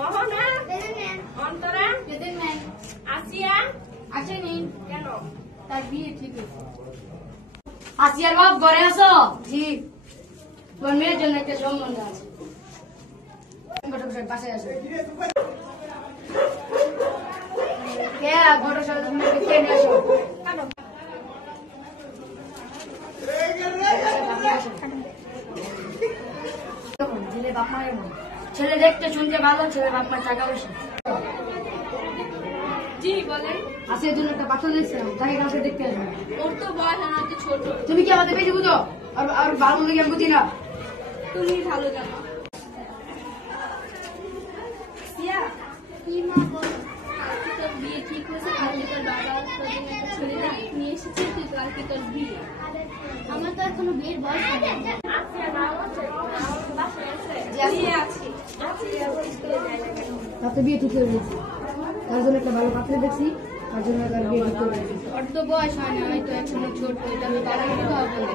মোহনা অন্তরা আসিয়া আসেনি কেন? তার বিয়ে ঠিক হয়েছে। আসিয়ার বাপ ঘরে আছো? জি। তোর মেয়ের জন্য একটা সম্বন্ধ আছে। বাসায় আসো। ঘরের সাথে তুমি কে নিয়ে আসো? ছেলে বাপ মায়ের মন। ছেলে দেখতে শুনতে ভালো, ছেলে বাপ মায়ের টাকা পয়সা। জি বলেন। আসিয়ার জন্য একটা পাত্র দেখছিলাম, তাকে কাছে দেখতে আসবে। ওর তো বয়স আমাকে ছোট। তুমি কি আমাদের বেশি বুঝো? আর ভালো মন্দ কি আমি বুঝি না? তুমি ভালো জানো। সিয়া কি মা বল? কালকে তোর বিয়ে ঠিক হয়েছে, কালকে তোর বাবা তোর জন্য একটা ছেলে নিয়ে এসেছে, তুই কালকে তোর বিয়ে। আমার তো এখনো বিয়ের বয়স হয়নি। আসিয়া না বলছে বাসায় আছে। জি, আছি। আসিয়া স্কুলে যায় না কেন? তাতে বিয়ে ঠিক হয়ে গেছে। তার জন্য একটা ভালো পাত্র দেখছি, তার জন্য তার বিয়ে ঠিক হয়ে গেছে। ওর তো বয়স হয় না, আমি তো এখনো ছোট, এটা আমি তার আগে বিবাহ করবো।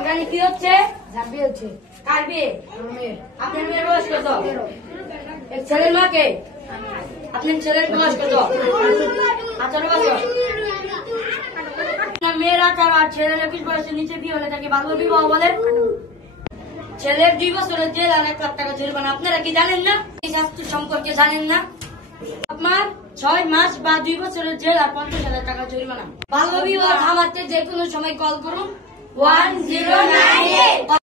এখানে কি হচ্ছে? যার বিয়ে হচ্ছে। কার বিয়ে? আমার মেয়ের। আপনার মেয়ের বয়স কত? এর ছেলের মাকে? আপনার ছেলের বয়স কত? 18 বছর। আপনার মেয়ের 18 আর ছেলের 21 বয়সের নিচে বিয়ে হলে তাকে বাল্য বিবাহ বলে। ছেলের 2 বছরের জেল আর 1 লাখ টাকা জরিমানা। আপনারা কি জানেন না? এই শাস্তি সম্পর্কে জানেন না? আপনার 6 মাস বা 2 বছরের জেল আর 50,000 টাকা জরিমানা। বাল্য বিবাহ থামাতে যে কোনো সময় কল করুন 109